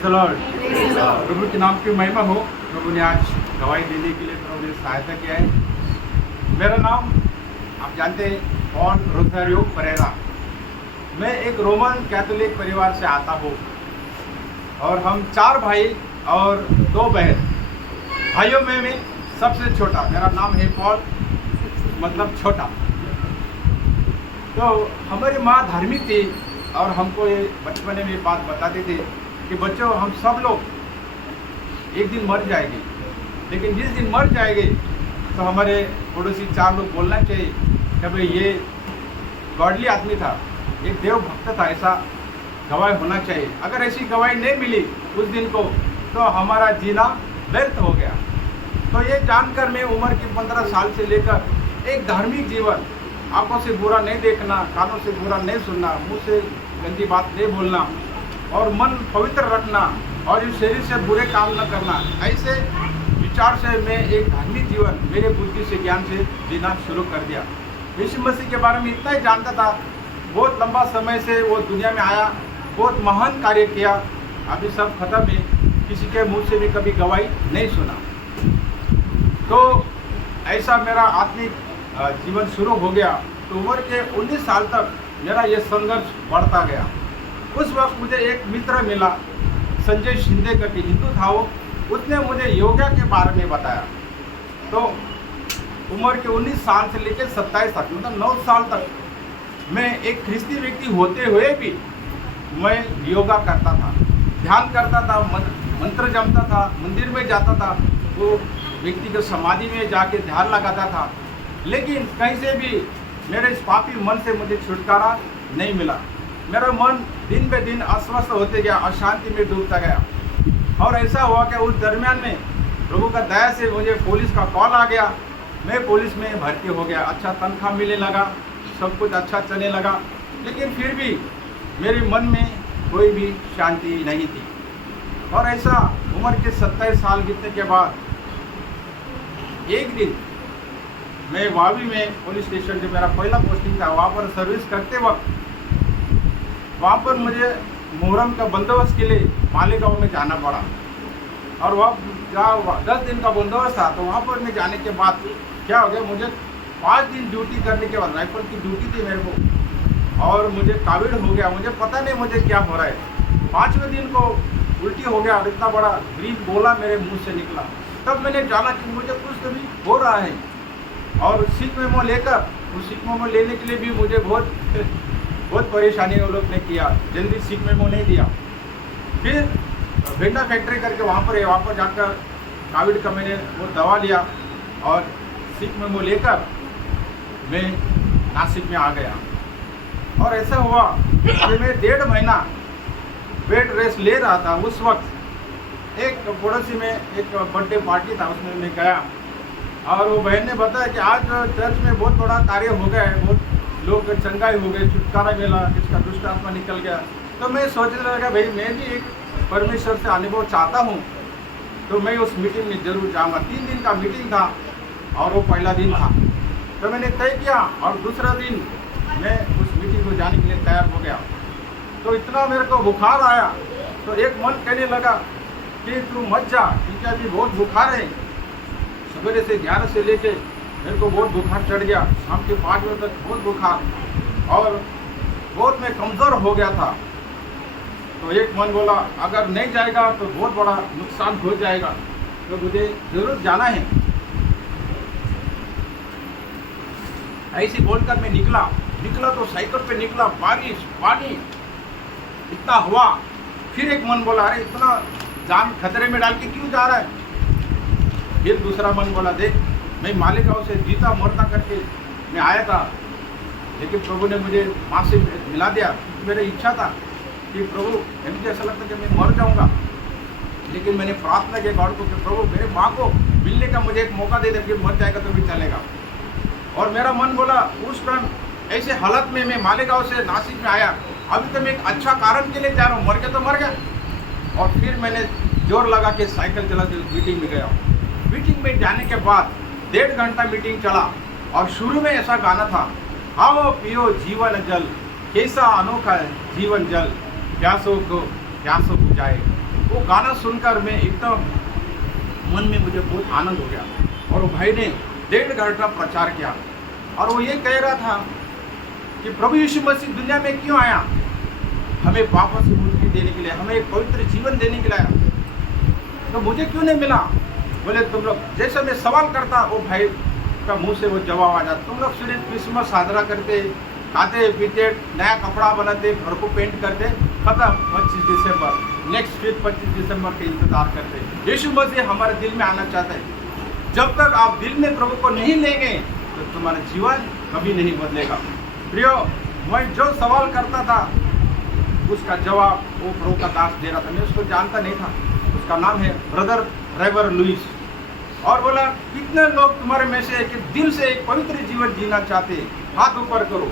Lord, प्रभु के नाम की महिमा हो। प्रभु ने आज गवाही देने के लिए प्रभु ने सहायता किया है। मेरा नाम आप जानते हैं पॉल रोजारियो परेरा। मैं एक रोमन कैथोलिक परिवार से आता हूँ और हम 4 भाई और 2 बहन। भाइयों में मैं सबसे छोटा, मेरा नाम है पॉल, मतलब छोटा। तो हमारी माँ धार्मिक थी और हमको ये बचपन में बात बताती थी कि बच्चों, हम सब लोग एक दिन मर जाएंगे, लेकिन जिस दिन मर जाएंगे तो हमारे पड़ोसी 4 लोग बोलना चाहिए कि भाई ये गॉडली आदमी था, एक देव भक्त था, ऐसा गवाही होना चाहिए। अगर ऐसी गवाही नहीं मिली उस दिन को तो हमारा जीना व्यर्थ हो गया। तो ये जानकर मैं उम्र की 15 साल से लेकर एक धार्मिक जीवन, आंखों से बुरा नहीं देखना, कानों से बुरा नहीं सुनना, मुंह से गंदी बात नहीं बोलना और मन पवित्र रखना और इस शरीर से बुरे काम न करना, ऐसे विचार से मैं एक धार्मिक जीवन मेरे बुद्धि से ज्ञान से जीना शुरू कर दिया। यीशु मसीह के बारे में इतना ही जानता था। बहुत लंबा समय से वो दुनिया में आया, बहुत महान कार्य किया, अभी सब खत्म है, किसी के मुंह से भी कभी गवाही नहीं सुना। तो ऐसा मेरा आत्मिक जीवन शुरू हो गया। तो उम्र के 19 साल तक मेरा ये संघर्ष बढ़ता गया। उस वक्त मुझे एक मित्र मिला, संजय शिंदे करके हिंदू था वो, उसने मुझे योगा के बारे में बताया। तो उम्र के 19 साल से लेकर 27 तक, मतलब 9 साल तक मैं एक ख्रिस्ती व्यक्ति होते हुए भी मैं योगा करता था, ध्यान करता था, मंत्र जपता था, मंदिर में जाता था, वो व्यक्ति को समाधि में जाके ध्यान लगाता था। लेकिन कहीं से भी मेरे इस पापी मन से मुझे छुटकारा नहीं मिला। मेरा मन दिन ब दिन अस्वस्थ होते गया, अशांति में डूबता गया। और ऐसा हुआ कि उस दरमियान में प्रभु का दया से मुझे पुलिस का कॉल आ गया। मैं पुलिस में भर्ती हो गया, अच्छा तनख्वाह मिलने लगा, सब कुछ अच्छा चलने लगा। लेकिन फिर भी मेरे मन में कोई भी शांति नहीं थी। और ऐसा उम्र के 27 साल बीतने के बाद एक दिन मैं वावी में पुलिस स्टेशन, जो मेरा पहला पोस्टिंग था, वहाँ पर सर्विस करते वक्त वहाँ पर मुझे मुहर्रम का बंदोबस्त के लिए मालेगांव में जाना पड़ा। और वह जहाँ 10 दिन का बंदोबस्त था, तो वहाँ पर मैं जाने के बाद क्या हो गया, मुझे 5 दिन ड्यूटी करने के बाद, राइफल की ड्यूटी थी मेरे को, और मुझे काविड हो गया। मुझे पता नहीं मुझे क्या हो रहा है। 5वें दिन को उल्टी हो गया और इतना बड़ा ग्रीन गोला मेरे मुँह से निकला। तब मैंने जाना कि मुझे कुछ तो भी हो रहा है। और सीख मेमो लेकर, उस सीख मेमो लेने के लिए भी मुझे बहुत परेशानी वो लोग ने किया, जल्दी सीख मेमो नहीं दिया। फिर भेंडा फैक्ट्री करके वहाँ पर जाकर कोविड का मैंने वो दवा लिया और सीख मेमो लेकर मैं नासिक में आ गया। और ऐसा हुआ कि मैं 1.5 महीना बेड रेस्ट ले रहा था। उस वक्त एक पड़ोसी में एक बर्थडे पार्टी था, उसमें मैं गया और वो बहन ने बताया कि आज चर्च में बहुत बड़ा कार्य हो गया है, बहुत लोग चंगाई हो गए, छुटकारा मिला, किसका दुष्ट आत्मा निकल गया। तो मैं सोचने लगा, भाई मैं भी एक परमेश्वर से अनुभव चाहता हूँ, तो मैं उस मीटिंग में जरूर जाऊँगा। 3 दिन का मीटिंग था और वो पहला दिन था। तो मैंने तय किया और दूसरा दिन मैं उस मीटिंग को जाने के लिए तैयार हो गया। तो इतना मेरे को बुखार आया, तो एक मन कहने लगा कि तू मत जा, क्योंकि अभी बहुत बुखार है। सवेरे से 11 से लेके मेरे को बहुत बुखार चढ़ गया, शाम के 5 बजे तक बहुत बुखार, और बहुत मैं कमज़ोर हो गया था। तो एक मन बोला, अगर नहीं जाएगा तो बहुत बड़ा नुकसान हो जाएगा, तो मुझे ज़रूर जाना है। ऐसे बोलकर मैं निकला तो साइकिल पे निकला, बारिश, पानी, इतना हुआ। फिर एक मन बोला, अरे इतना जान खतरे में डाल के क्यों जा रहा है। फिर दूसरा मन बोला, देख मैं मालेगांव से जीता मरता करके मैं आया था, लेकिन प्रभु ने मुझे माँ से मिला दिया। मेरी इच्छा था कि प्रभु, मुझे ऐसा लगता कि मैं मर जाऊंगा, लेकिन मैंने प्रार्थना किया गॉड को कि प्रभु मेरे माँ को मिलने का मुझे एक मौका दे दे, फिर मर जाएगा तो भी चलेगा। और मेरा मन बोला, उस टाइम ऐसे हालत में मैं मालेगांव से नासिक में आया, अभी तो मैं एक अच्छा कारण के लिए जा रहा हूँ, मर गया तो मर गया। और फिर मैंने जोर लगा के साइकिल चला के मीटिंग में गया। मीटिंग में जाने के बाद 1.5 घंटा मीटिंग चला और शुरू में ऐसा गाना था, आओ पियो जीवन जल, कैसा अनोखा है जीवन जल, प्यासों को प्यासों जाए। वो गाना सुनकर मैं एकदम मन में मुझे बहुत आनंद हो गया। और वो भाई ने 1.5 घंटा प्रचार किया और वो ये कह रहा था कि प्रभु यीशु मसीह दुनिया में क्यों आया, हमें पापों से मुक्ति देने के लिए, हमें एक पवित्र जीवन देने के लिए आया। तो मुझे क्यों नहीं मिला? बोले तुम लोग, जैसे मैं सवाल करता वो भाई का मुंह से वो जवाब आ जाता, तुम लोग सिर्फ क्रिसमस साजरा करते, खाते पीते, नया कपड़ा बनाते, घर को पेंट करते, खत्म 25 दिसंबर, नेक्स्ट वीक 25 दिसंबर के इंतजार करते। यीशु मसीह हमारे दिल में आना चाहता है। जब तक आप दिल में प्रभु को नहीं लेंगे तो तुम्हारा जीवन कभी नहीं बदलेगा। प्रियो, मैं जो सवाल करता था उसका जवाब वो प्रभु का दास दे रहा था। मैं उसको जानता नहीं था। उसका नाम है ब्रदर रेवर लुइस। और बोला, कितने लोग तुम्हारे में से कि दिल से एक पवित्र जीवन जीना चाहते, हाथ ऊपर करो।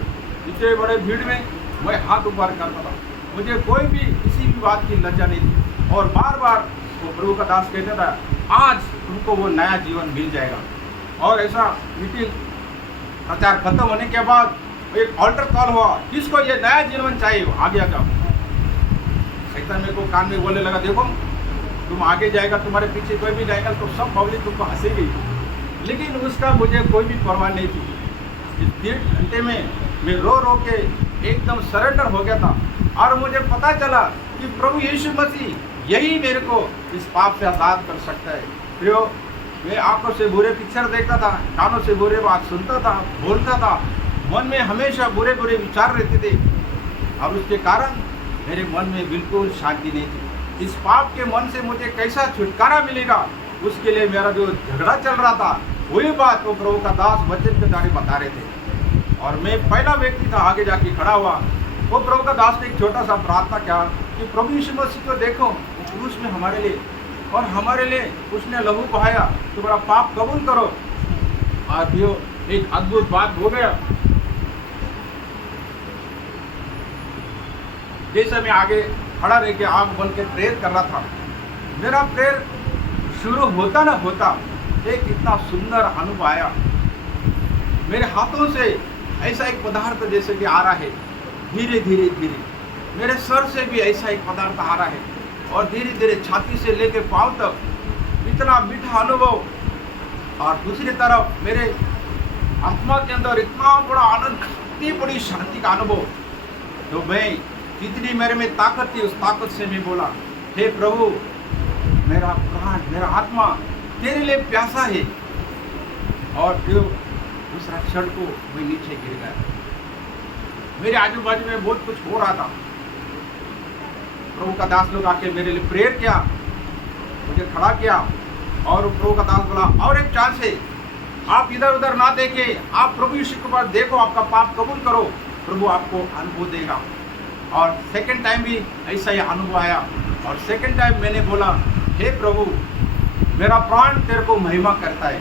इतने बड़े भीड़ में मैं हाथ ऊपर करता था। मुझे कोई भी किसी भी बात की लज्जा नहीं थी। और बार बार वो प्रभु का दास कहता था, आज तुमको वो नया जीवन मिल जाएगा। और ऐसा मीटिंग प्रचार खत्म होने के बाद एक ऑल्टर कॉल हुआ, किसको ये नया जीवन चाहिए आगे आ जाओ। शैतान मेरे को कान में बोलने लगा, देखो तुम आगे जाएगा, तुम्हारे पीछे कोई भी जाएगा तो सब पब्लिक तुमको हंसेगी। लेकिन उसका मुझे कोई भी परवाह नहीं थी। इस 1.5 घंटे में मैं रो रो के एकदम सरेंडर हो गया था। और मुझे पता चला कि प्रभु यीशु मसीह यही मेरे को इस पाप से आज़ाद कर सकता है। प्रियो, मैं आंखों से बुरे पिक्चर देखता था, कानों से बुरे बात सुनता था, बोलता था, मन में हमेशा बुरे बुरे विचार रहते थे। और उसके कारण मेरे मन में बिल्कुल शांति नहीं थी। इस पाप के मन से मुझे कैसा छुटकारा मिलेगा, उसके लिए मेरा जो झगड़ा चल रहा था, वही बात वो प्रभु का दास वचन के द्वारा बता रहे थे। और मैं पहला व्यक्ति था आगे जाके खड़ा हुआ। वो प्रभु का दास ने एक छोटा सा प्रार्थना किया कि प्रभु यीशु मसीह को देखो, क्रूस में हमारे लिए, और हमारे लिए उसने लहू बहाया, तुम्हारा पाप कबूल करो। और यो एक अद्भुत बात हो गया। जैसे मैं आगे खड़ा रह के आंख बंद के प्रेयर कर रहा था, मेरा प्रेयर शुरू होता ना होता एक इतना सुंदर अनुभव आया। मेरे हाथों से ऐसा एक पदार्थ जैसे कि आ रहा है, धीरे धीरे धीरे मेरे सर से भी ऐसा एक पदार्थ आ रहा है, और धीरे धीरे छाती से लेके पांव तक इतना मीठा अनुभव। और दूसरी तरफ मेरे आत्मा के अंदर इतना बड़ा आनंद, इतनी बड़ी शांति का अनुभव। तो मैं जितनी मेरे में ताकत थी, उस ताकत से मैं बोला, हे प्रभु, मेरा प्राण, मेरा आत्मा तेरे लिए प्यासा है। और फिर दूसरा क्षण को मैं नीचे गिर गया। मेरे आजू बाजू में बहुत कुछ हो रहा था। प्रभु का दास लोग आके मेरे लिए प्रेयर किया, मुझे खड़ा किया, और प्रभु का दास बोला, और एक चांस है, आप इधर उधर ना देखें, आप प्रभु यीशु के पास देखो, आपका पाप कबूल करो, प्रभु आपको अनुभव देगा। और सेकंड टाइम भी ऐसा ही अनुभव आया। और सेकंड टाइम मैंने बोला, हे प्रभु, मेरा प्राण तेरे को महिमा करता है।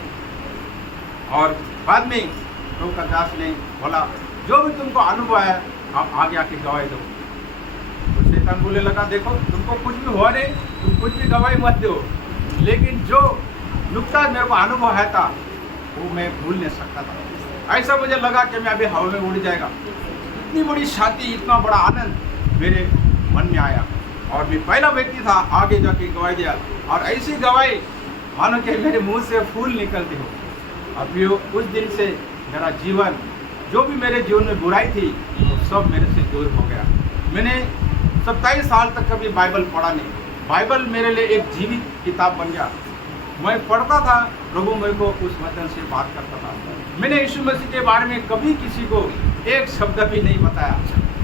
और बाद में प्रभु का दास ने बोला, जो भी तुमको अनुभव आया आप आगे आके गवाही दो। तो शैतान बोलने लगा, देखो तुमको कुछ भी हुआ नहीं, तुम कुछ भी गवाही मत दो, लेकिन जो नुकता मेरे को अनुभव आया था वो मैं भूल नहीं सकता था। ऐसा मुझे लगा कि मैं अभी हवा में उड़ जाएगा। इतनी बड़ी शांति, इतना बड़ा आनंद मेरे मन में आया। और मैं पहला व्यक्ति था आगे जाके गवाही दिया। और ऐसी गवाही मानो कि मेरे मुंह से फूल निकलते हो। अभी उस दिन से मेरा जीवन, जो भी मेरे जीवन में बुराई थी, वो सब मेरे से दूर हो गया। मैंने 27 साल तक कभी बाइबल पढ़ा नहीं। बाइबल मेरे लिए एक जीवित किताब बन गया। मैं पढ़ता था, प्रभु मेरे को उस वचन से बात करता था। मैंने यीशु मसीह के बारे में कभी किसी को एक शब्द भी नहीं बताया।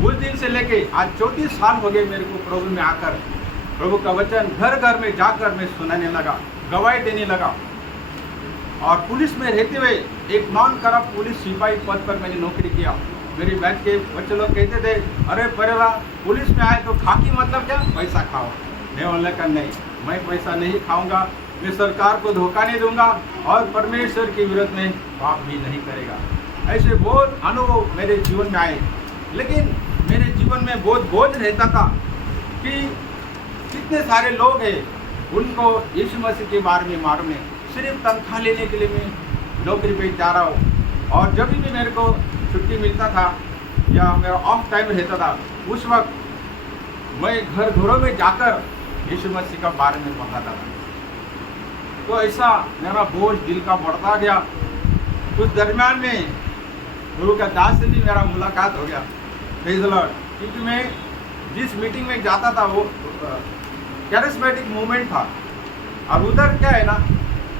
उस दिन से लेके आज 34 साल हो गए मेरे को प्रभु में आकर। प्रभु का वचन घर घर में जाकर मैं सुनाने लगा, गवाही देने लगा। और पुलिस में रहते हुए एक नॉन करप्ट पुलिस सिपाही पद पर मैंने नौकरी किया। मेरी बैच के बच्चे लोग कहते थे, अरे परेला पुलिस में आए तो खाकी मतलब क्या, पैसा खाओ। मैं बोलने का नहीं, मैं पैसा नहीं खाऊंगा, मैं सरकार को धोखा नहीं दूंगा और परमेश्वर के विरोध में पाप भी नहीं करेगा। ऐसे बहुत अनुभव मेरे जीवन में आए। लेकिन मेरे जीवन में बहुत बोझ रहता था कि कितने सारे लोग हैं, उनको यीशु मसीह के बारे में मालूम नहीं। सिर्फ तनख्वाह लेने के लिए मैं नौकरी पे जा रहा हूँ। और जब भी मेरे को छुट्टी मिलता था या मेरा ऑफ टाइम रहता था, उस वक्त मैं घरों में जाकर यीशु मसीह का बारे में बताता था। तो ऐसा मेरा बोझ दिल का बढ़ता गया। उस दरमियान में गुरु का दास से भी मेरा मुलाकात हो गया, प्रेज़ द लॉर्ड। क्योंकि मैं जिस मीटिंग में जाता था वो कैरिस्मेटिक मूवमेंट था, और उधर क्या है ना,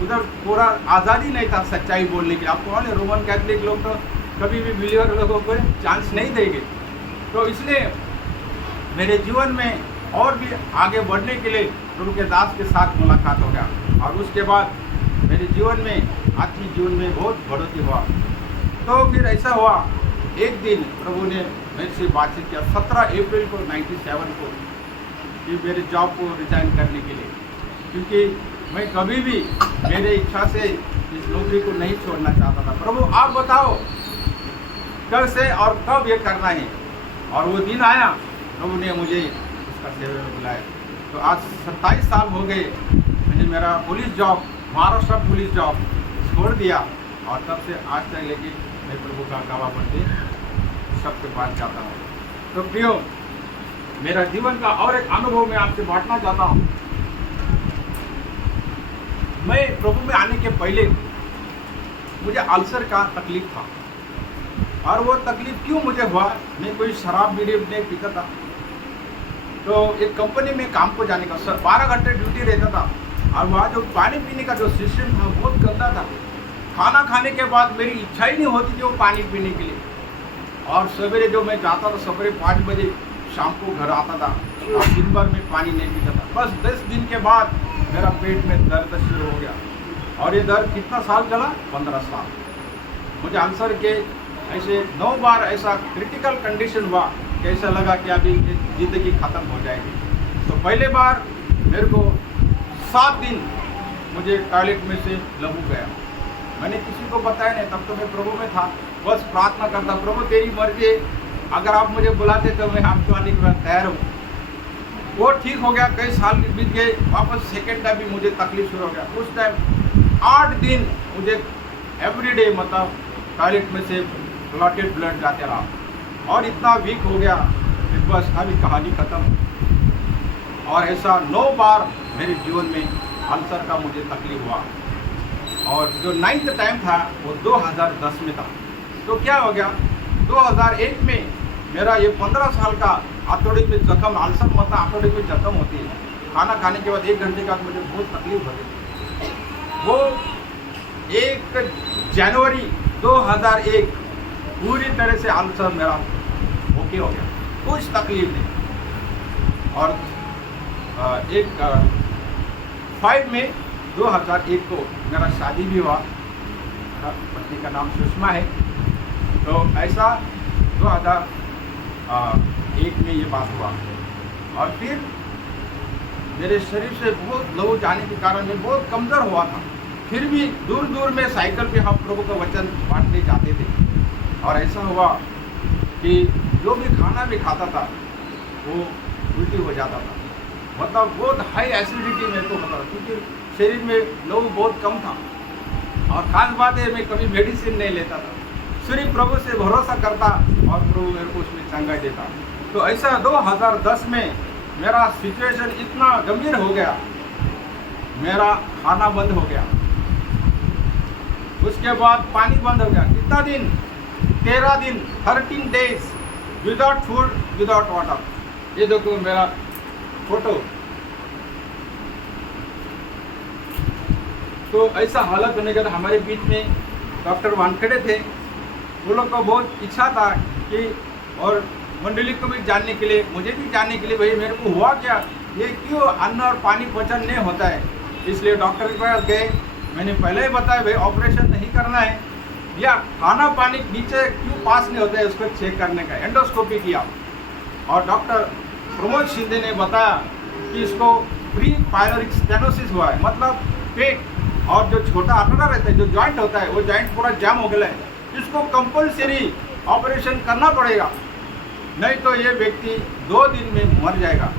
उधर पूरा आज़ादी नहीं था सच्चाई बोलने की। आपको मालूम है रोमन कैथलिक लोग तो कभी भी बिलीवर लोगों को चांस नहीं देंगे। तो इसलिए मेरे जीवन में और भी आगे बढ़ने के लिए प्रभु के दास के साथ मुलाकात हो गया, और उसके बाद मेरे जीवन में, आत्मिक जीवन में बहुत बढ़ोतरी हुआ। तो फिर ऐसा हुआ, एक दिन प्रभु ने मेरे से बातचीत किया 17 अप्रैल को 97 को, कि मेरे जॉब को रिजाइन करने के लिए, क्योंकि मैं कभी भी मेरे इच्छा से इस नौकरी को नहीं छोड़ना चाहता था। प्रभु आप बताओ कल से और कब ये करना है। और वो दिन आया, प्रभु ने मुझे उसका सेवा में बुलाया। तो आज 27 साल हो गए मैंने मेरा police job, Maharashtra police job छोड़ दिया, और तब से आज तक लेके मैं प्रभु का गवाह बनते सबके पास जाता हूँ। तो प्रियो, मेरा जीवन का और एक अनुभव मैं आपसे बांटना चाहता हूँ। मैं प्रभु में आने के पहले मुझे अल्सर का तकलीफ था, और वो तकलीफ क्यों मुझे हुआ, मैं कोई शराब बीड़ी नहीं पीता था। तो एक कंपनी में काम को जाने का 12 घंटे ड्यूटी रहता था, और वहाँ जो पानी पीने का जो सिस्टम था बहुत गंदा था। खाना खाने के बाद मेरी इच्छा ही नहीं होती थी वो पानी पीने के लिए। और सवेरे जो मैं जाता था, सवेरे 5 बजे शाम को घर आता था, और दिन भर में पानी नहीं पीता था। बस 10 दिन के बाद मेरा पेट में दर्द शुरू हो गया, और ये दर्द कितना साल चला, 15 साल। मुझे अल्सर के ऐसे 9 बार ऐसा क्रिटिकल कंडीशन हुआ कि ऐसा लगा कि अभी ज़िंदगी ख़त्म हो जाएगी। तो पहले बार मेरे को 7 दिन मुझे टॉयलेट में से लहू गया। मैंने किसी को बताया नहीं, तब तो मैं प्रभु में था, बस प्रार्थना करता, प्रभु तेरी मर्जी है, अगर आप मुझे बुलाते तो मैं आपको आने के बाद तैयार हूँ। वो ठीक हो गया, कई साल बीत गए, वापस सेकेंड टाइम भी मुझे तकलीफ शुरू हो गया। उस टाइम 8 दिन मुझे एवरीडे मतलब टॉयलेट में से क्लॉटेड ब्लड जाते रहा, और इतना वीक हो गया कि बस अभी कहानी ख़त्म। और ऐसा 9 बार मेरे जीवन में अल्सर का मुझे तकलीफ हुआ। और जो 9th टाइम था वो 2010 में था। तो क्या हो गया, 2001 में मेरा ये 15 साल का आंतड़ी में जख्म, अल्सर मतलब आंतड़ी में जख्म होती है, खाना खाने के बाद 1 घंटे का मुझे बहुत तकलीफ होती थी। वो 1 जनवरी 2001 पूरी तरह से अल्सर मेरा ओके हो गया, कुछ तकलीफ नहीं। और 5 मई 2001 को मेरा शादी भी हुआ। मेरा पत्नी का नाम सुषमा है। तो ऐसा 2001 में ये बात हुआ। और फिर मेरे शरीर से बहुत लहू जाने के कारण मैं बहुत कमज़ोर हुआ था। फिर भी दूर दूर में साइकिल पे हम प्रभु का वचन बांटने जाते थे। और ऐसा हुआ कि जो भी खाना भी खाता था वो उल्टी हो जाता था, मतलब बहुत हाई एसिडिटी मेरे को होता था, क्योंकि शरीर में लहू बहुत कम था। और खास बात है मैं कभी मेडिसिन नहीं लेता था, सिर्फ प्रभु से भरोसा करता, और प्रभु मेरे को उसमें चंगाई देता। तो ऐसा 2010 में मेरा सिचुएशन इतना गंभीर हो गया, मेरा खाना बंद हो गया, उसके बाद पानी बंद हो गया। कितना दिन, 13 दिन, 13 days without food without water. ये देखो मेरा फोटो। तो ऐसा हालत होने के बाद हमारे बीच में डॉक्टर वानखेड़े थे। वो लोग को बहुत इच्छा था कि, और मंडली को भी जानने के लिए, मुझे भी जानने के लिए, भाई मेरे को हुआ क्या, ये क्यों अन्न और पानी पचन नहीं होता है। इसलिए डॉक्टर के पास गए। मैंने पहले ही बताया भाई ऑपरेशन नहीं करना है, या खाना पानी नीचे क्यों पास नहीं होता है उसको चेक करने का। एंडोस्कोपी किया, और डॉक्टर प्रमोद शिंदे ने बताया कि इसको प्री पायलोरिक स्टेनोसिस हुआ है, मतलब पेट और जो छोटा आंतड़ा रहता है, जो जॉइंट होता है, वो जॉइंट पूरा जाम हो गया है। इसको कंपल्सरी ऑपरेशन करना पड़ेगा, नहीं तो ये व्यक्ति 2 दिन में मर जाएगा।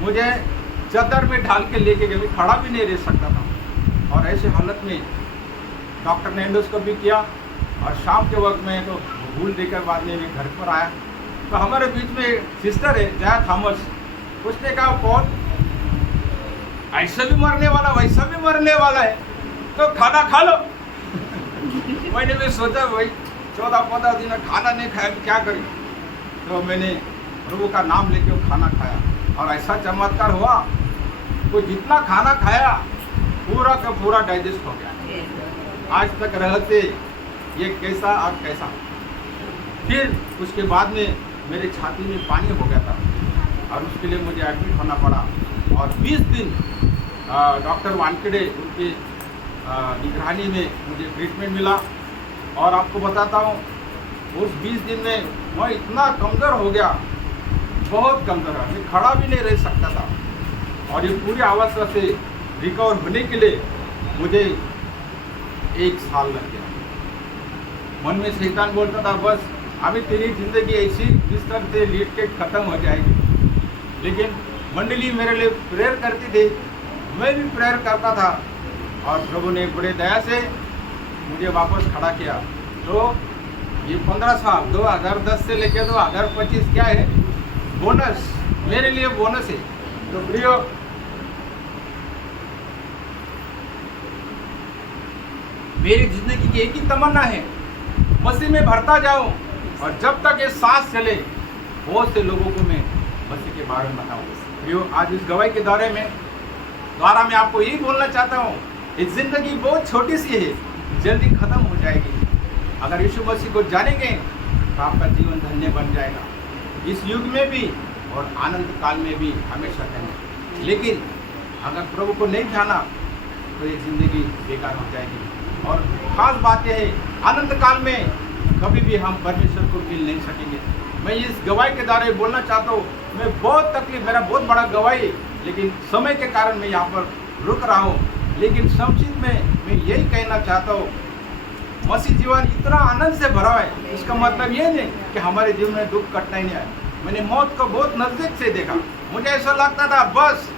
मुझे चादर में ढाल के लेके कभी खड़ा भी नहीं रह सकता था। और ऐसे हालत में डॉक्टर ने एंडोस्कोपी किया, और शाम के वक्त में तो भूल देकर बाद में मैं घर पर आया। तो हमारे बीच में सिस्टर है जया थॉमस, उसने कहा कौन, ऐसा भी मरने वाला वैसा भी मरने वाला है, तो खाना खा लो। मैंने भी सोचा भाई 14-15 दिन खाना नहीं खाया, क्या करें। तो मैंने प्रभु का नाम लेके वो खाना खाया और ऐसा चमत्कार हुआ, वो जितना खाना खाया पूरा का पूरा डाइजेस्ट हो गया। आज तक रहते ये कैसा और कैसा। फिर उसके बाद में मेरे छाती में पानी हो गया था और उसके लिए मुझे एडमिट होना पड़ा और 20 दिन डॉक्टर वानखेड़े उनके निगरानी में मुझे ट्रीटमेंट मिला। और आपको बताता हूँ उस 20 दिन में मैं इतना कमज़ोर हो गया, बहुत कमज़ोर है, मैं खड़ा भी नहीं रह सकता था। और ये पूरी अवस्था से रिकवर होने के लिए मुझे 1 साल लग गया। मन में शैतान बोलता था बस अभी तेरी ज़िंदगी ऐसी बिस्तर से लेट के ख़त्म हो जाएगी। लेकिन मंडली मेरे लिए प्रेयर करती थी, मैं भी प्रेयर करता था और प्रभु ने बड़े दया से मुझे वापस खड़ा किया। तो ये 15 साल 2010 से लेकर 2025 क्या है, बोनस, मेरे लिए बोनस है। तो प्रियो, मेरी जिंदगी की एक ही तमन्ना है, मसीह में भरता जाऊं और जब तक ये सांस चले बहुत से लोगों को मैं मसीह के बारे में बताऊं। प्रियो, आज इस गवाही के द्वारा मैं आपको यही बोलना चाहता हूँ, इस जिंदगी बहुत छोटी सी है, जल्दी खत्म हो जाएगी। अगर यीशु मसीह को जानेंगे तो आपका जीवन धन्य बन जाएगा, इस युग में भी और आनंद काल में भी हमेशा धन्य। लेकिन अगर प्रभु को नहीं जाना तो ये जिंदगी बेकार हो जाएगी। और खास बात यह है, आनंद काल में कभी भी हम परमेश्वर को मिल नहीं सकेंगे। मैं इस गवाही के द्वारा बोलना चाहता हूँ, मैं बहुत तकलीफ, मेरा बहुत बड़ा गवाही, लेकिन समय के कारण मैं यहाँ पर रुक रहा हूँ। लेकिन संक्षिप्त में मैं यही कहना चाहता हूँ, मसीह जीवन इतना आनंद से भरा है, इसका मतलब ये नहीं कि हमारे जीवन में दुख कठिनाई नहीं आए। मैंने मौत को बहुत नज़दीक से देखा, मुझे ऐसा लगता था बस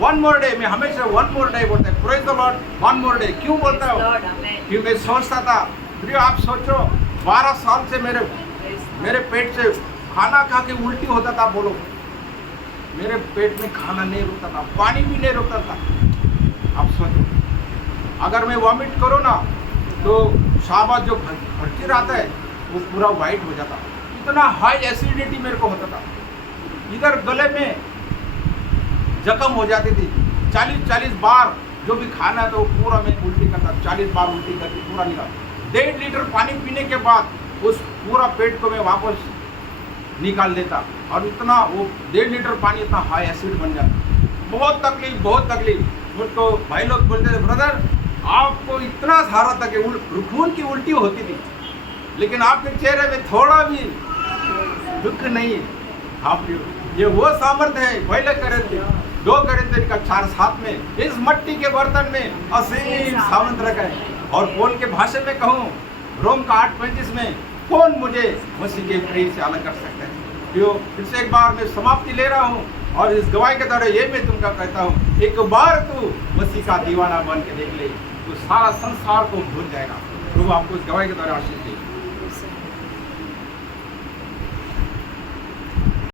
1 more day, मैं हमेशा 1 more day बोलता है, praise the Lord, 1 more day। क्यों बोलता हूँ? क्योंकि मैं सोचता था, प्रियो आप सोचो 12 साल से मेरे पेट से खाना खा के उल्टी होता था। बोलो, मेरे पेट में खाना नहीं रुकता था, पानी भी नहीं रुकता था। आप सोचो, अगर मैं वॉमिट करूँ ना तो शाबाश जो खर्चीर आता है वो पूरा वाइट हो जाता। इतना हाई एसिडिटी मेरे को होता था, इधर गले में जख्म हो जाती थी। 40 बार जो भी खाना है तो पूरा मैं उल्टी करता, 40 बार उल्टी करके पूरा निकाल। 1.5 लीटर पानी पीने के बाद उस पूरा पेट को मैं वापस निकाल देता और इतना वो 1.5 लीटर पानी इतना हाई एसिड बन जाता। बहुत तकलीफ। मुझको भाई लोग बोलते थे, ब्रदर आपको इतना सारा था कि खून की उल्टी होती थी, लेकिन आपके चेहरे में थोड़ा भी दुख नहीं है। आप ये वो सामर्थ्य है, पहले Corinthians 2 Corinthians का 4:7 में इस मट्टी के बर्तन में असीम सामर्थ्य रखा है। और पौल के भाषण में कहूँ, रोम का 8:35 में कौन मुझे मसीह के प्रेम से अलग कर सकता है। तो फिर से एक बार मैं समाप्ति ले रहा हूँ और इस गवाही के द्वारा ये मैं तुमको कहता हूँ, एक बार तू मसीह का दीवाना बन के देख ले, तो सारा संसार को भूल जाएगा। प्रभु आपको इस गवाही के द्वारा आशीष दे।